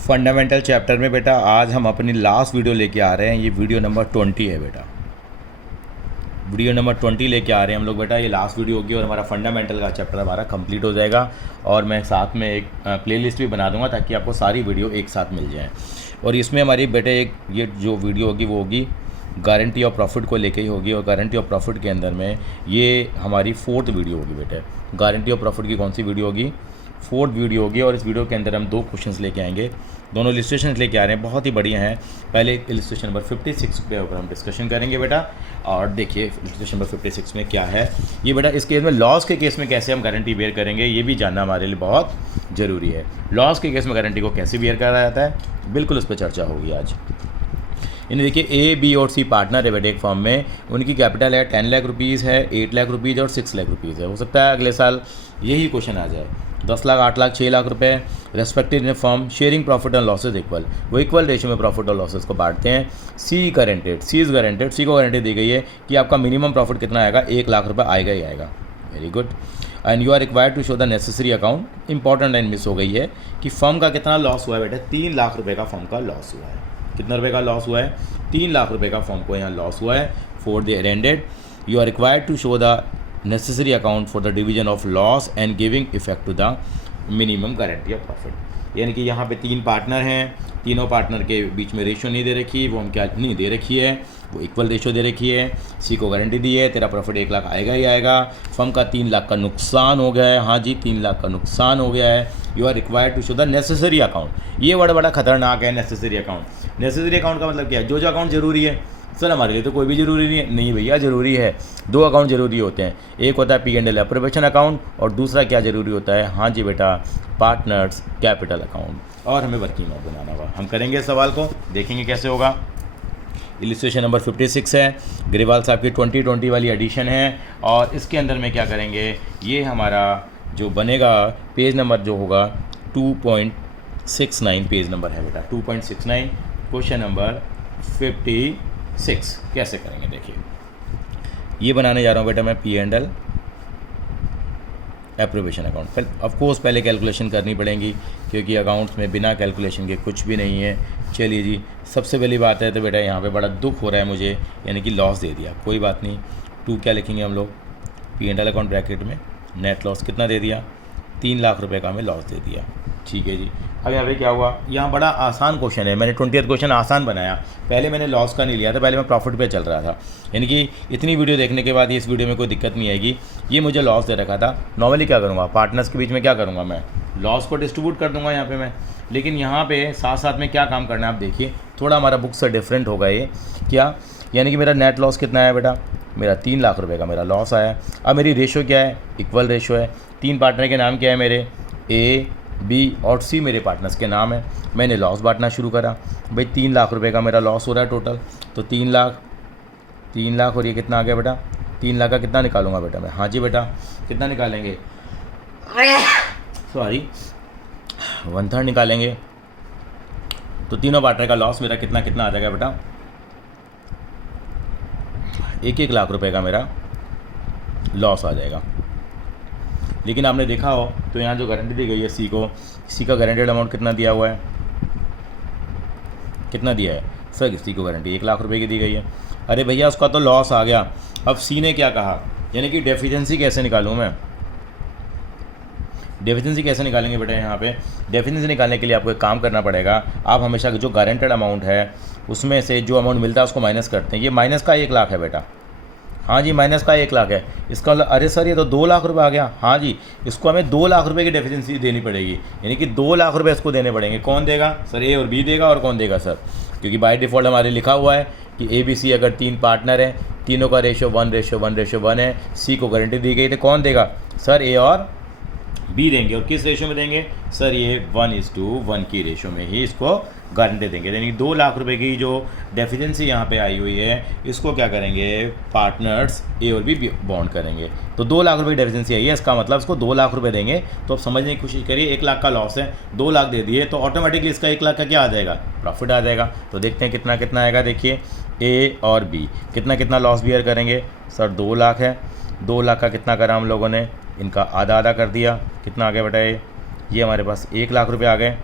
Fundamental chapter में बेटा आज हम अपनी लास्ट वीडियो लेके आ रहे हैं। ये वीडियो नंबर 20 है बेटा, वीडियो नंबर 20 लेके आ रहे हैं हम लोग बेटा। ये लास्ट वीडियो होगी और हमारा फंडामेंटल का चैप्टर हमारा कंप्लीट हो जाएगा। और मैं साथ में एक प्लेलिस्ट भी बना दूंगा ताकि आपको सारी वीडियो एक साथ मिल जाए। और इसमें हमारी बेटे एक ये जो वीडियो होगी वो होगी गारंटी ऑफ प्रॉफिट को लेके ही होगी। और गारंटी ऑफ प्रॉफिट के अंदर में ये हमारी 4th वीडियो होगी बेटे। गारंटी ऑफ प्रॉफिट की कौन सी वीडियो होगी? 4th वीडियो होगी। और इस वीडियो के अंदर हम 2 क्वेश्चंस लेके आएंगे, दोनों इलिस्ट्रेशन लेके आ रहे हैं, बहुत ही बढ़िया हैं। पहले इलिस्ट्रेशन नंबर 56 के ऊपर हम डिस्कशन करेंगे बेटा। और देखिए इलिस्ट्रेशन नंबर 56 में क्या है ये बेटा। इस केस में लॉस के केस में कैसे हम गारंटी बेयर करेंगे ये भी जानना हमारे लिए बहुत ज़रूरी है। लॉस के केस में गारंटी को कैसे बेयर करा जाता है, बिल्कुल उस पर चर्चा होगी आज। इन्हें देखिए A, B और C पार्टनर है बेटे एक फॉर्म में। उनकी कैपिटल है 10 लाख रुपीज़ है, 8 लाख रुपीज़ और 6 लाख रुपीज़ है। हो सकता है अगले साल यही क्वेश्चन आ जाए। 10 लाख, 8 लाख, 6 लाख रुपए respective in form sharing profit and losses equal. वो इक्वल रेशियो में प्रॉफिट और लॉसेज को बांटते हैं। C guaranteed, C is guaranteed, C को गारंटी दी गई है कि आपका मिनिमम प्रॉफिट कितना आएगा, 1 लाख रुपये आएगा ही आएगा। Very good. And you are required to show the necessary account. Important line miss हो गई है कि फर्म का कितना लॉस हुआ है बेटा। 3 लाख रुपये का फर्म का लॉस हुआ है। कितना रुपये का लॉस हुआ है? 3 लाख रुपये का फर्म को यहाँ लॉस हुआ है for the year ended. You are required to show the necessary account for the division of loss and giving effect to the minimum guarantee of profit. यानी कि यहाँ पे 3 पार्टनर हैं, तीनों पार्टनर के बीच में रेशियो नहीं दे रखी, वो हम क्या नहीं दे रखी है, वो इक्वल रेशियो दे रखी है। C को गारंटी दी है तेरा प्रॉफिट 1 लाख आएगा ही आएगा। फर्म का 3 लाख का नुकसान हो गया है, हाँ जी 3 लाख का नुकसान हो गया है। You are required to show the necessary account. ये वर्ड बड़ा खतरनाक है, नेसेसरी अकाउंट। नेसेसरी अकाउंट का मतलब क्या है? जो अकाउंट जरूरी है। सर हमारे लिए तो कोई भी ज़रूरी नहीं है। नहीं भैया ज़रूरी है। 2 अकाउंट ज़रूरी होते हैं, एक होता है P&L अप्रोवेशन अकाउंट और दूसरा क्या ज़रूरी होता है? हाँ जी बेटा, पार्टनर्स कैपिटल अकाउंट। और हमें वर्किंग नोट बनाना होगा। हम करेंगे सवाल को, देखेंगे कैसे होगा। इलिस्ट्रेशन नंबर 56 है, ग्रेवाल साहब की 2020 वाली एडिशन है। और इसके अंदर में क्या करेंगे, ये हमारा जो बनेगा पेज नंबर जो होगा 2.69 पेज नंबर है बेटा, 2.69 क्वेश्चन नंबर 56 कैसे करेंगे देखिए। ये बनाने जा रहा हूँ बेटा मैं P&L appropriation account. Of course पहले कैलकुलेशन करनी पड़ेगी क्योंकि अकाउंट्स में बिना कैलकुलेशन के कुछ भी नहीं है। चलिए जी, सबसे पहली बात है तो बेटा यहाँ पे बड़ा दुख हो रहा है मुझे, यानी कि लॉस दे दिया। कोई बात नहीं, 2 क्या लिखेंगे हम लोग P&L अकाउंट ब्रैकेट में। नेट लॉस कितना दे दिया? 3 लाख रुपए का हमें लॉस दे दिया। ठीक है जी। अब यहाँ पे क्या हुआ, यहाँ बड़ा आसान क्वेश्चन है। मैंने 20th क्वेश्चन आसान बनाया। पहले मैंने लॉस का नहीं लिया था, पहले मैं प्रॉफिट पे चल रहा था। यानी कि इतनी वीडियो देखने के बाद इस वीडियो में कोई दिक्कत नहीं आएगी। ये मुझे लॉस दे रखा था। नॉर्मली क्या करूँगा, पार्टनर्स के बीच में क्या करूँगा, मैं लॉस को डिस्ट्रीब्यूट कर दूँगा यहाँ पर मैं। लेकिन यहाँ पर साथ साथ में क्या काम करना है आप देखिए, थोड़ा हमारा बुक से डिफरेंट होगा ये। क्या? यानी कि मेरा नेट लॉस कितना है बेटा? मेरा 3 लाख रुपए का मेरा लॉस आया। अब मेरी रेशो क्या है? इक्वल रेशो है। 3 पार्टनर के नाम क्या है मेरे? A, B और C मेरे पार्टनर्स के नाम है। मैंने लॉस बांटना शुरू करा। भाई 3 लाख रुपए का मेरा लॉस हो रहा है टोटल। तो 3 लाख और ये कितना आ गया बेटा? 3 लाख का कितना निकालूंगा बेटा मैं? हाँ जी बेटा, कितना निकालेंगे? सॉरी, 1/3 निकालेंगे। तो तीनों पार्टनर का लॉस मेरा कितना कितना आ जाएगा बेटा? 1-1 लाख रुपए का मेरा लॉस आ जाएगा। लेकिन आपने देखा हो तो यहाँ जो गारंटी दी गई है C को, C का गारंटेड अमाउंट कितना दिया हुआ है? कितना दिया है सर? C को गारंटी 1 लाख रुपए की दी गई है। अरे भैया उसका तो लॉस आ गया। अब C ने क्या कहा, यानी कि डेफिशिएंसी कैसे निकालूँ मैं? डेफिशिएंसी कैसे निकालेंगे बेटा? यहाँ पे डेफिशिएंसी निकालने के लिए आपको एक काम करना पड़ेगा। आप हमेशा जो गारंटेड अमाउंट है उसमें से जो अमाउंट मिलता है उसको माइनस करते हैं। ये माइनस का 1 लाख है बेटा। हाँ जी, माइनस का 1 लाख है। इसका मतलब अरे सर ये तो 2 लाख रुपए आ गया। हाँ जी, इसको हमें 2 लाख रुपए की डेफिशिएंसी देनी पड़ेगी, यानी कि 2 लाख रुपए इसको देने पड़ेंगे। कौन देगा सर? A और B देगा। और कौन देगा सर? क्योंकि बाय डिफ़ॉल्ट हमारे लिखा हुआ है कि ABC अगर 3 पार्टनर हैं, तीनों का रेशियो 1:1:1 है। C को गारंटी दी गई तो कौन देगा सर? A और B देंगे। और किस रेशियो में देंगे सर? ये 1:1 की रेशियो में ही इसको गारंटी देंगे। यानी 2 लाख रुपए की जो डेफिशिएंसी यहाँ पे आई हुई है इसको क्या करेंगे, पार्टनर्स A और B बॉन्ड करेंगे। तो 2 लाख रुपए की डेफिशिएंसी आई है, इसका मतलब इसको 2 लाख रुपए देंगे। तो अब समझने की कोशिश करिए, 1 लाख का लॉस है, 2 लाख दे दिए तो ऑटोमेटिकली इसका 1 लाख का क्या आ जाएगा? प्रॉफिट आ जाएगा। तो देखते हैं कितना कितना आएगा। देखिए A और B कितना कितना लॉस बियर करेंगे सर? 2 लाख है। 2 लाख का कितना करा हम लोगों ने? इनका आधा आधा कर दिया। कितना आ गया बेटा? ये हमारे पास 1 लाख रुपये आ गए।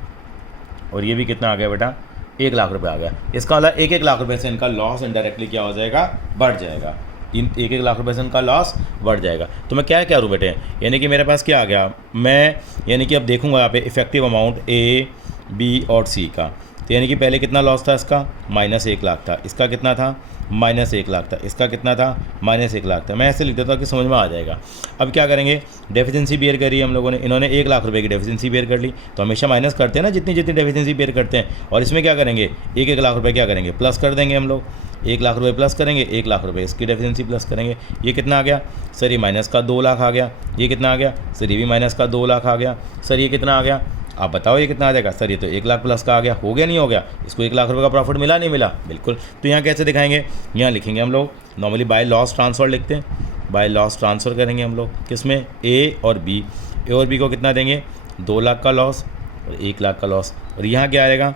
और ये भी कितना आ गया बेटा 1 लाख रुपए आ गया। इसका मतलब 1-1 लाख रुपए से इनका लॉस इनडायरेक्टली क्या हो जाएगा, बढ़ जाएगा। 1-1 लाख रुपए से इनका लॉस बढ़ जाएगा। तो मैं क्या करूँ बेटे, यानी कि मेरे पास क्या आ गया, मैं यानी कि अब देखूंगा यहाँ पे इफेक्टिव अमाउंट A, B और C का। तो यानी कि पहले कितना लॉस था इसका, -1 लाख था। इसका कितना था, -1 लाख था। इसका कितना था, -1 लाख था। मैं ऐसे लिख देता हूँ कि समझ में आ जाएगा। अब क्या करेंगे, डेफिशिएंसी बेयर करी हम लोगों ने, इन्होंने 1 लाख रुपए की डेफिशिएंसी बेयर कर ली। तो हमेशा माइनस करते हैं ना जितनी जितनी डेफिशिएंसी बेयर करते हैं। और इसमें क्या करेंगे, 1-1 लाख रुपए क्या करेंगे, प्लस कर देंगे हम लोग। 1 लाख रुपए प्लस करेंगे, 1 लाख रुपए इसकी डेफिशिएंसी प्लस करेंगे। ये कितना आ गया सर, ये माइनस का 2 लाख आ गया। ये कितना आ गया सर, ये भी माइनस का 2 लाख आ गया। सर ये कितना आ गया, आप बताओ ये कितना आ जाएगा। सर ये तो 1 लाख प्लस का आ गया, हो गया नहीं हो गया, इसको 1 लाख रुपए का प्रॉफिट मिला नहीं मिला, बिल्कुल। तो यहाँ कैसे दिखाएंगे, यहाँ लिखेंगे हम लोग नॉर्मली बाय लॉस ट्रांसफ़र लिखते हैं। बाय लॉस ट्रांसफ़र करेंगे हम लोग किसमें, ए और बी को कितना देंगे, 2 लाख का लॉस और 1 लाख का लॉस। और यहाँ क्या आएगा,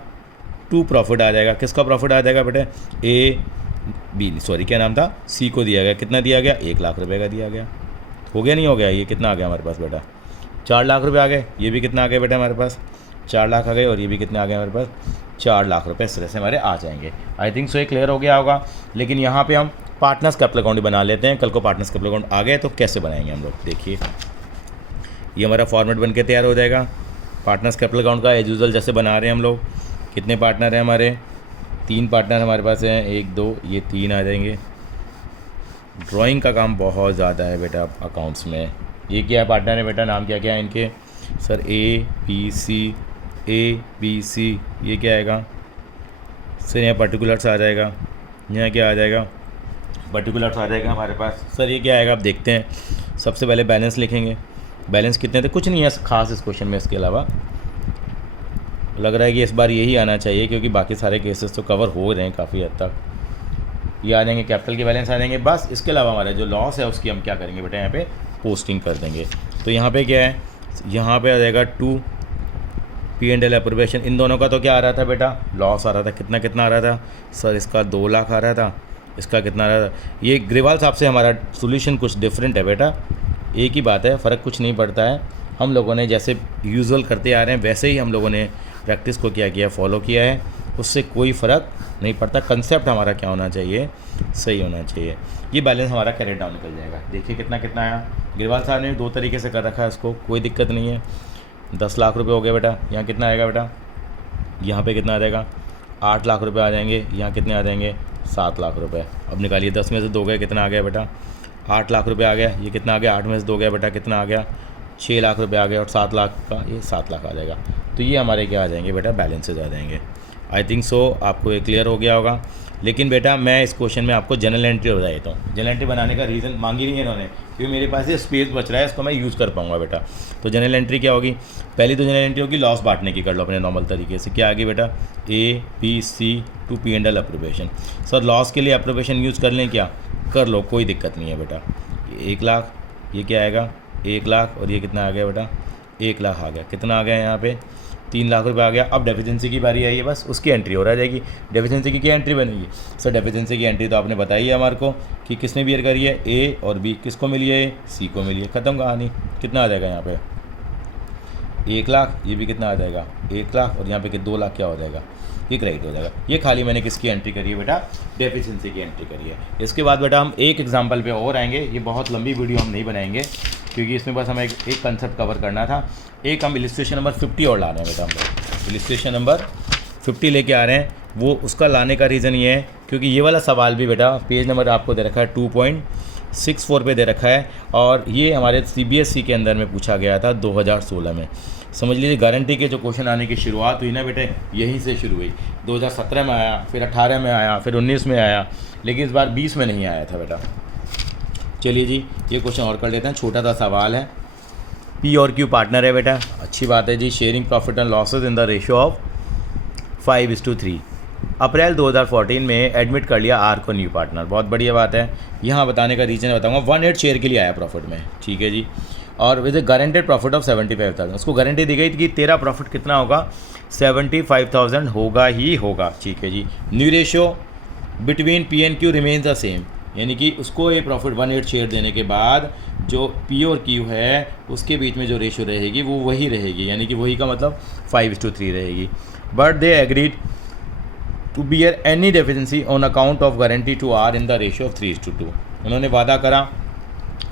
2 प्रॉफिट आ जाएगा। किसका प्रॉफिट आ जाएगा बेटे, क्या नाम था, सी को दिया गया। कितना दिया गया, 1 लाख रुपये का दिया गया। हो गया नहीं हो गया, ये कितना आ गया हमारे पास बेटा, 4 लाख रुपए आ गए। ये भी कितना आ गया बेटा हमारे पास, 4 लाख आ गए। और ये भी कितने आ गए हमारे पास, 4 लाख रुपए इस तरह से हमारे आ जाएंगे। आई थिंक सो ये क्लियर हो गया होगा। लेकिन यहाँ पे हम पार्टनर्स कैपिटल अकाउंट बना लेते हैं। कल को पार्टनर्स कैपिटल अकाउंट आ गए तो कैसे बनाएंगे हम लोग, देखिए ये हमारा फॉर्मेट बन के तैयार हो जाएगा। पार्टनर्स कैपिटल अकाउंट का एज यूजुअल जैसे बना रहे हैं हम लोग। कितने पार्टनर हैं हमारे, 3 पार्टनर हमारे पास हैं, 1 2 ये 3 आ जाएंगे। ड्राइंग का काम बहुत ज़्यादा है बेटा अकाउंट्स में। ये क्या पार्टनर है बेटा, नाम क्या क्या है इनके, सर A B C। ये क्या आएगा सर, यहाँ पर्टिकुलर्स आ जाएगा। यहाँ क्या आ जाएगा, पर्टिकुलर्स आ जाएगा हमारे पास। सर ये क्या आएगा, आप देखते हैं। सबसे पहले बैलेंस लिखेंगे। बैलेंस कितने थे, कुछ नहीं है खास इस क्वेश्चन में। इसके अलावा लग रहा है कि इस बार यही आना चाहिए क्योंकि बाकी सारे केसेस तो कवर हो रहे हैं काफ़ी हद तक। ये आ जाएंगे, कैपिटल के बैलेंस आ जाएंगे बस। इसके अलावा हमारा जो लॉस है उसकी हम क्या करेंगे बेटा, यहाँ पे पोस्टिंग कर देंगे। तो यहाँ पे क्या है, यहाँ पे आ जाएगा 2 P&L अप्रोवेशन। इन दोनों का तो क्या आ रहा था बेटा, लॉस आ रहा था। कितना कितना आ रहा था सर, इसका 2 लाख आ रहा था। इसका कितना आ रहा था, ये ग्रेवाल साहब से हमारा सोल्यूशन कुछ डिफरेंट है बेटा। एक ही बात है, फ़र्क कुछ नहीं पड़ता है। हम लोगों ने जैसे यूजुअल करते आ रहे हैं वैसे ही हम लोगों ने प्रैक्टिस को क्या किया, फॉलो किया है। उससे कोई फ़र्क नहीं पड़ता। कंसेप्ट हमारा क्या होना चाहिए, सही होना चाहिए। ये बैलेंस हमारा कैरेट डाउन निकल जाएगा। देखिए कितना कितना आया। गिरवाल साहब ने 2 तरीके से कर रखा है इसको, कोई दिक्कत नहीं है। 10 लाख रुपए हो गए बेटा। यहाँ कितना आएगा बेटा, यहाँ पे कितना आ जाएगा, 8 लाख रुपए आ जाएंगे। यहाँ कितने आ जाएंगे, 7 लाख रुपए। अब निकालिए, 10 में से 2 गए, कितना आ गया बेटा, 8 लाख रुपए आ गया। ये कितना आ गया, 8 में से 2 गया बेटा, कितना आ गया, 6 लाख रुपए आ गया। और 7 लाख का ये 7 लाख आ जाएगा। तो ये हमारे क्या आ जाएंगे बेटा, बैलेंसेज आ जाएंगे। आई थिंक सो आपको ये क्लियर हो गया होगा। लेकिन बेटा मैं इस क्वेश्चन में आपको जनरल एंट्री बता देता हूँ। जनरल एंट्री बनाने का रीज़न मांगी नहीं है इन्होंने, क्योंकि मेरे पास ये स्पेस बच रहा है, इसको मैं यूज़ कर पाऊँगा बेटा। तो जनरल एंट्री क्या होगी, पहली तो जनरल एंट्री होगी लॉस बांटने की, कर लो अपने नॉर्मल तरीके से। क्या आगे बेटा, A B C to P&L appropriation. Sir loss के लिए अप्रोवेशन यूज़ कर लें क्या, कर लो, कोई दिक्कत नहीं है बेटा। 1 लाख, ये क्या आएगा 1 लाख। और ये कितना आ गया बेटा, 1 लाख आ गया। कितना आ गया यहाँ पे, 3 लाख रुपए आ गया। अब डेफिशिएंसी की बारी आई है, बस उसकी एंट्री हो रह जाएगी। डेफिशिएंसी की क्या एंट्री बनेगी सर, डेफिशिएंसी की एंट्री तो आपने बताई है हमारे को कि किसने बियर करी है, A और B। किसको मिली है, C को मिली है। ख़त्म कहानी। कितना आ जाएगा यहाँ पे, 1 लाख। ये भी कितना आ जाएगा, 1 लाख। और यहाँ पे 2 लाख क्या हो जाएगा, ये क्रेडिट हो जाएगा। ये खाली मैंने किसकी एंट्री करी है बेटा, डेफिशिएंसी की एंट्री करी है। इसके बाद बेटा हम एक एग्जाम्पल पे और आएंगे। ये बहुत लंबी वीडियो हम नहीं बनाएंगे क्योंकि इसमें बस हमें एक कंसेप्ट कवर करना था। एक हम इलिस्ट्रेशन नंबर 50 और ला रहे हैं बेटा। हम लोग इलिस्ट्रेशन नंबर 50 लेके आ रहे हैं। वो उसका लाने का रीज़न ये है क्योंकि ये वाला सवाल भी बेटा पेज नंबर आपको दे रखा है 2.64 पे दे रखा है। और ये हमारे CBSE के अंदर में पूछा गया था 2016 में। समझ लीजिए गारंटी के जो क्वेश्चन आने की शुरुआत हुई ना बेटे, यहीं से शुरू हुई। 2017 में आया, फिर 18 में आया, फिर 19 में आया, लेकिन इस बार 20 में नहीं आया था बेटा। चलिए जी, ये क्वेश्चन और कर लेते हैं। छोटा सा सवाल है, P और Q पार्टनर है बेटा, अच्छी बात है जी। Sharing profit and losses in the ratio of 5:3। अप्रैल 2014 में एडमिट कर लिया R को न्यू पार्टनर, बहुत बढ़िया बात है। यहाँ बताने का रीज़न बताऊँगा। 1/8 शेयर के लिए आया प्रॉफिट में, ठीक है जी। और विद गारंटेड प्रॉफिट ऑफ 75,000, उसको गारंटी दी गई थी कि तेरा प्रॉफिट कितना होगा, 75,000 होगा ही होगा, ठीक है जी। New ratio between P and Q remains the same. यानी कि उसको ये प्रॉफिट 1/8 शेयर देने के बाद जो पी और क्यू है उसके बीच में जो रेशो रहेगी वो वही रहेगी, यानी कि वही का मतलब 5:3 रहेगी। But they agreed to bear any deficiency on account of guarantee to R in the ratio of 3:2। उन्होंने वादा करा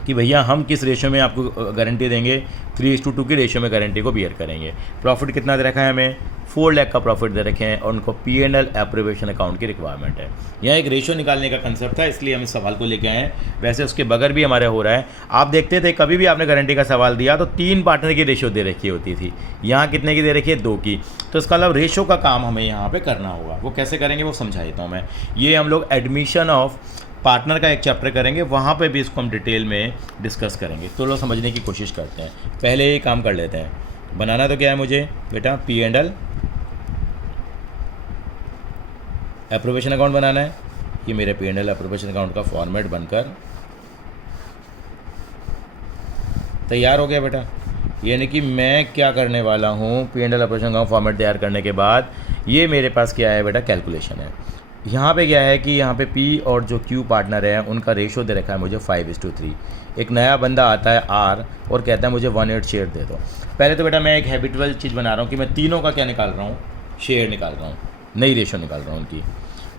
कि भैया हम किस रेशियो में आपको गारंटी देंगे, 3:2 की रेशियो में गारंटी को बियर करेंगे। प्रॉफिट कितना दे रखा है हमें, 4 लाख का प्रॉफिट दे रखे हैं और उनको P&L एप्रोवेशन अकाउंट की रिक्वायरमेंट है। यहाँ एक रेशियो निकालने का कंसेप्ट था, इसलिए हम इस सवाल को लेके आए हैं। वैसे उसके बगैर भी हमारे हो रहा है। आप देखते थे कभी भी आपने गारंटी का सवाल दिया तो 3 पार्टनर की रेशियो दे रखी होती थी, यहाँ कितने की दे रखी है, 2 की। तो इसका मतलब रेशियो का काम हमें यहाँ पर करना होगा। वो कैसे करेंगे वो समझा देता हूँ मैं। ये हम लोग एडमिशन ऑफ पार्टनर का एक चैप्टर करेंगे, वहाँ पे भी इसको हम डिटेल में डिस्कस करेंगे। तो लोग समझने की कोशिश करते हैं। पहले ये काम कर लेते हैं। बनाना तो क्या है मुझे बेटा, P&L एप्रोवेशन अकाउंट बनाना है। ये मेरे P&L एप्रोवेशन अकाउंट का फॉर्मेट बनकर तैयार हो गया बेटा। यानी कि मैं क्या करने वाला हूँ, P&L एप्रोवेशन अकाउंट फॉर्मेट तैयार करने के बाद ये मेरे पास क्या है बेटा, कैलकुलेशन है। यहाँ पे क्या है कि यहाँ पे P और जो Q पार्टनर है उनका रेशो दे रखा है मुझे 5:3। एक नया बंदा आता है R और कहता है मुझे 1/8 शेयर दे दो। पहले तो बेटा मैं एक हैबिटुअल चीज़ बना रहा हूँ कि मैं तीनों का क्या निकाल रहा हूँ, शेयर निकाल रहा हूँ, नई रेशो निकाल रहा हूँ उनकी।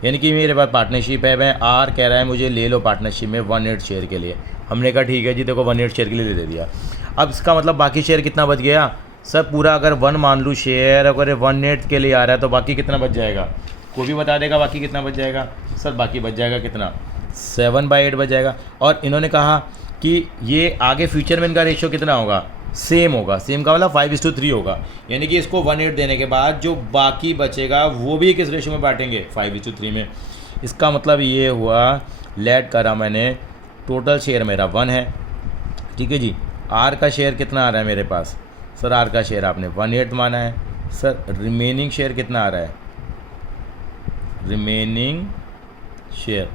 यानी कि मेरे पास पार्टनरशिप है, मैं R कह रहा है मुझे ले लो पार्टनरशिप में 1/8 शेयर के लिए। हमने कहा ठीक है जी, देखो 1/8 शेयर के लिए दे दिया। अब इसका मतलब बाकी शेयर कितना बच गया सर, पूरा अगर 1 मान लूँ शेयर, अगर 1/8 के लिए आ रहा है तो बाकी कितना बच जाएगा, कोई भी बता देगा बाकी कितना बच जाएगा सर। बाकी बच जाएगा कितना, 7/8 बच जाएगा। और इन्होंने कहा कि ये आगे फ्यूचर में इनका रेशियो कितना होगा, सेम होगा। सेम का मतलब 5:3 होगा। यानी कि इसको 1/8 देने के बाद जो बाकी बचेगा वो भी किस रेशियो में बांटेंगे, 5:3 में। इसका मतलब ये हुआ, लेट करा मैंने, टोटल शेयर मेरा 1 है, ठीक है जी। आर का शेयर कितना आ रहा है मेरे पास सर, आर का शेयर आपने 1/8 माना है सर। रिमेनिंग शेयर कितना आ रहा है, रिमेनिंग शेयर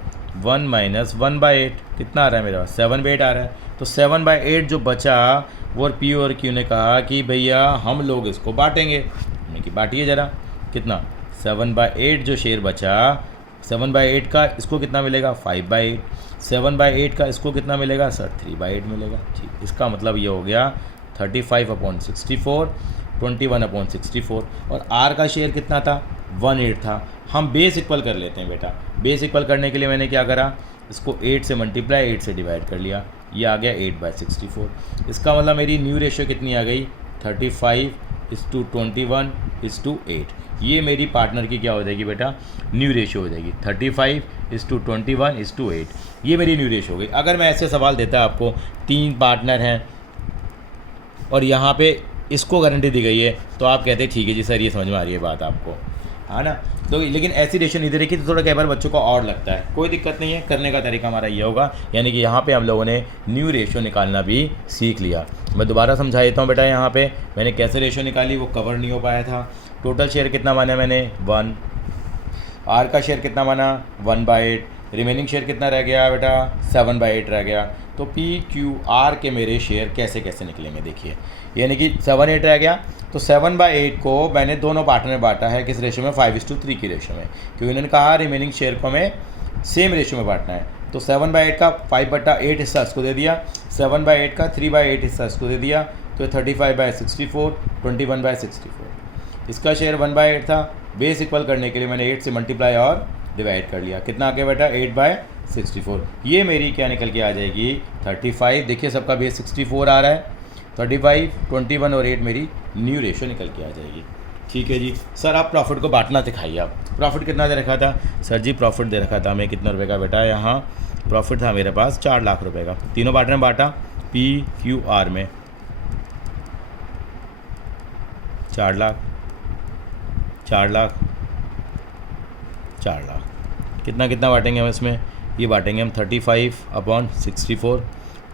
1 - 1/8 कितना आ रहा है मेरे पास, 7/8 आ रहा है। तो 7/8 जो बचा वो P और Q ने कहा कि भैया हम लोग इसको बांटेंगे। हमने कि बांटिए ज़रा, कितना, 7/8 जो शेयर बचा, 7/8 का इसको कितना मिलेगा, 5/8। 7/8 का इसको कितना मिलेगा सर, 3/8 मिलेगा। ठीक, इसका मतलब ये हो गया 35/64, 21/64। और R का शेयर कितना था, 1/8 था। हम बेस इक्वल कर लेते हैं बेटा। बेस इक्वल करने के लिए मैंने क्या करा, इसको 8 से मल्टीप्लाई 8 से डिवाइड कर लिया, ये आ गया 8/64। इसका मतलब मेरी न्यू रेशियो कितनी आ गई, 35:21:8। ये मेरी पार्टनर की क्या हो जाएगी बेटा, न्यू रेशियो हो जाएगी, 35:21:8। ये मेरी न्यू रेशियो हो गई। अगर मैं ऐसे सवाल देता आपको, 3 पार्टनर हैं और यहाँ पे इसको गारंटी दी गई है, तो आप कहते हैं ठीक है जी सर, ये समझ में आ रही है बात आपको, है ना। तो लेकिन ऐसी रेशियो नहीं दे रखी तो थोड़ा कई बार बच्चों को और लगता है। कोई दिक्कत नहीं है, करने का तरीका हमारा ये होगा। यानी कि यहाँ पे हम लोगों ने न्यू रेशियो निकालना भी सीख लिया। मैं दोबारा समझा देता हूँ बेटा। यहाँ पे मैंने कैसे रेशियो निकाली, वो कवर नहीं हो पाया था। टोटल शेयर कितना माना मैंने, 1। आर का शेयर कितना माना, 1/8। रिमेनिंग शेयर कितना रह गया बेटा, 7/8 रह गया। तो PQR के मेरे शेयर कैसे कैसे निकलेंगे देखिए। यानी कि 7/8 रह गया, तो 7/8 को मैंने दोनों पार्टनर में बांटा है, किस रेशियो में, 5:3 की रेशियो में, क्योंकि इन्होंने कहा रिमेनिंग शेयर को हमें सेम रेशियो में बांटना है। तो 7/8 का 5/8 हिस्सा इसको दे दिया, 7/8 का 3/8 हिस्सा इसको दे दिया, तो 35/64, 21/64। इसका शेयर 1/8 था। बेस इक्वल करने के लिए मैंने 8 से मल्टीप्लाई और डिवाइड कर लिया, कितना आ गया बेटा, 8/64। ये मेरी क्या निकल के आ जाएगी, 35। देखिए सबका बेस 64 आ रहा है, 35, 21 और 8 मेरी न्यू रेशियो निकल के आ जाएगी। ठीक है जी सर, आप प्रॉफिट को बांटना दिखाइए। आप प्रॉफिट कितना दे रखा था सर जी, प्रॉफिट दे रखा था हमें कितना रुपए का बेटा, यहाँ प्रॉफिट था मेरे पास 4 लाख रुपए का। तीनों पार्टनर में बांटा, PQR में 4 लाख, 4 लाख, 4 लाख। कितना कितना बांटेंगे हम इसमें, ये बांटेंगे हम 35/64,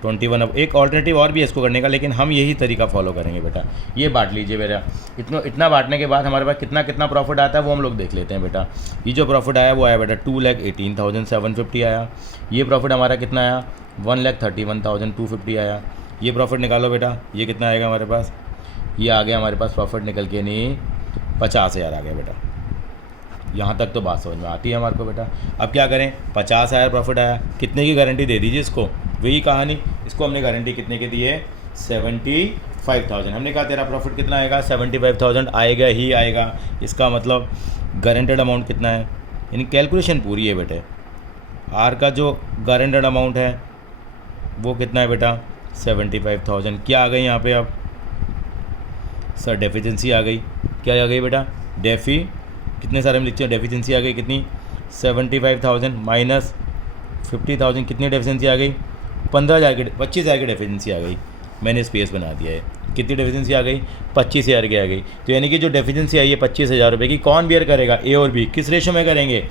21। अब एक ऑल्टरनेटिव और भी है इसको करने का, लेकिन हम यही तरीका फॉलो करेंगे बेटा। ये बांट लीजिए बेटा। इतना बांटने के बाद हमारे पास कितना कितना प्रॉफिट आता है वो हम लोग देख लेते हैं बेटा। ये जो प्रॉफिट आया वो आया बेटा 2,18,750 आया। ये प्रॉफिट हमारा कितना आया, 1,31,250 आया। ये प्रॉफिट निकालो बेटा, ये कितना आएगा हमारे पास, ये आ गया हमारे पास प्रॉफिट निकल के नहीं 50,000 आ गया बेटा। यहाँ तक तो बात समझ में आती है हमारे को बेटा। अब क्या करें, 50,000 प्रॉफिट आया, कितने की गारंटी दे दीजिए इसको, वही कहानी। इसको हमने गारंटी कितने की दी है, 75,000। हमने कहा तेरा प्रॉफिट कितना आएगा, 75,000 आएगा ही आएगा। इसका मतलब गारंटेड अमाउंट कितना है, यानी कैलकुलेशन पूरी है बेटे। आर का जो गारंटेड अमाउंट है वो कितना है बेटा, 75,000। क्या आ गई यहाँ पे, अब सर डेफिशिएंसी आ गई। क्या आ गई बेटा, डेफी, कितने सारे हम लिखते हैं, डेफिशिएंसी आ गई कितनी, 75,000 माइनस 50,000, कितनी डेफिशिएंसी आ गई, 25,000 की डेफिशिएंसी आ गई। मैंने स्पेस बना दिया है, कितनी डेफिशिएंसी आ गई, 25,000 की आ गई। तो यानी कि जो डेफिशिएंसी आई है 25,000 रुपये की, कौन बियर करेगा, ए और बी। किस रेशो में करेंगे,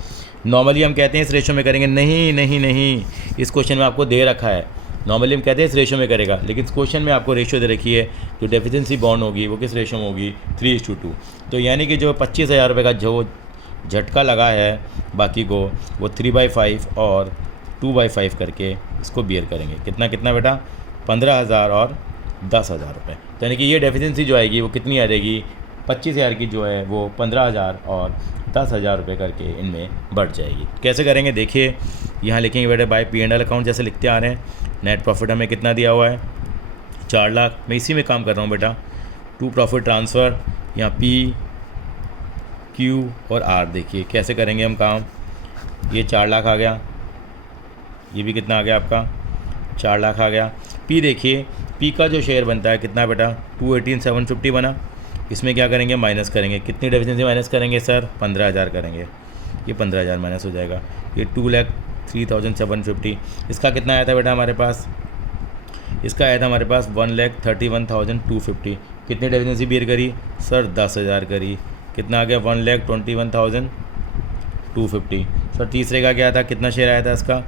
नॉर्मली हम कहते हैं इस रेशो में करेंगे, नहीं नहीं नहीं, इस क्वेश्चन में आपको दे रखा है, नॉर्मली हम कहते हैं इस रेशो में करेगा, लेकिन इस क्वेश्चन में आपको रेशो दे रखी है। जो डेफिशिएंसी बॉन्ड होगी वो किस रेशो में होगी, 3:2। तो यानी कि जो 25,000 रुपये का जो झटका लगा है बाकी को, वो 3/5 और 2/5 करके इसको बियर करेंगे। कितना कितना बेटा, 15,000 और 10,000 रुपये। तो यानी कि ये डेफिशिएंसी जो आएगी वो कितनी आ जाएगी, 25,000 की जो है वो 15,000 और 10,000 रुपये करके इनमें बढ़ जाएगी। कैसे करेंगे देखिए, यहाँ लिखेंगे बेटा बाय P&L अकाउंट, जैसे लिखते आ रहे हैं। नेट प्रॉफिट हमें कितना दिया हुआ है, 4 लाख। मैं इसी में काम कर रहा हूँ बेटा। टू प्रॉफिट ट्रांसफ़र, यहाँ P, Q और R, देखिए कैसे करेंगे हम काम। ये 4 लाख आ गया, ये भी कितना आ गया आपका, 4 लाख आ गया। P देखिए, P का जो शेयर बनता है कितना बेटा, 218,750 बना। इसमें क्या करेंगे, माइनस करेंगे। कितनी डेफिशिएंसी माइनस करेंगे सर, 15,000 करेंगे। ये 15,000 माइनस हो जाएगा। ये 2,03,750। इसका कितना आया था बेटा हमारे पास, इसका आया था हमारे पास 1,31,250। कितनी डेफिशिएंसी बियर करी सर, 10,000 करी। कितना आ गया, 1,21,250। सर तीसरे का क्या था, कितना शेयर आया था इसका,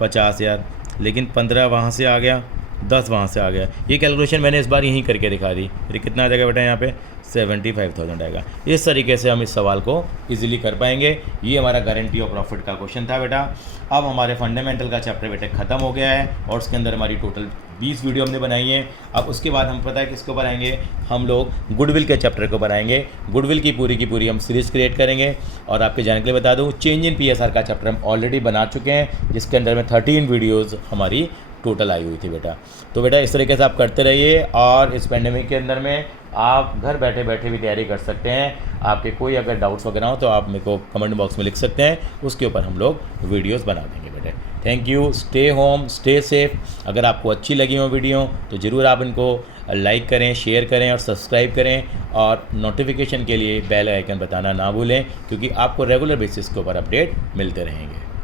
50,000, लेकिन 15 वहाँ से आ गया, 10 वहाँ से आ गया। ये कैलकुलेशन मैंने इस बार यहीं करके दिखा दी। फिर कितना आ जाएगा बेटा यहाँ पे, 75,000 आएगा। इस तरीके से हम इस सवाल को इजीली कर पाएंगे। ये हमारा गारंटी ऑफ प्रॉफिट का क्वेश्चन था बेटा। अब हमारे फंडामेंटल का चैप्टर बेटे ख़त्म हो गया है और उसके अंदर हमारी टोटल 20 वीडियो हमने बनाई है। अब उसके बाद हम पता है किसके ऊपर आएंगे, हम लोग गुडविल के चैप्टर के ऊपर आएंगे। गुडविल की पूरी हम सीरीज़ क्रिएट करेंगे। और आपके जानने के लिए बता दूँ, चेंज इन PSR का चैप्टर हम ऑलरेडी बना चुके हैं, जिसके अंदर में 13 वीडियोज़ हमारी टोटल आई हुई थी बेटा। तो बेटा इस तरीके से आप करते रहिए और इस पेंडेमिक के अंदर में आप घर बैठे बैठे भी तैयारी कर सकते हैं। आपके कोई अगर डाउट्स वगैरह हो तो आप मेरे को कमेंट बॉक्स में लिख सकते हैं, उसके ऊपर हम लोग वीडियोस बना देंगे बेटे। Thank you, stay home, stay safe. अगर आपको अच्छी लगी हो वीडियो तो ज़रूर आप इनको लाइक करें, शेयर करें और सब्सक्राइब करें। और नोटिफिकेशन के लिए बेल आइकन बताना ना भूलें, क्योंकि आपको रेगुलर बेसिस के ऊपर अपडेट मिलते रहेंगे।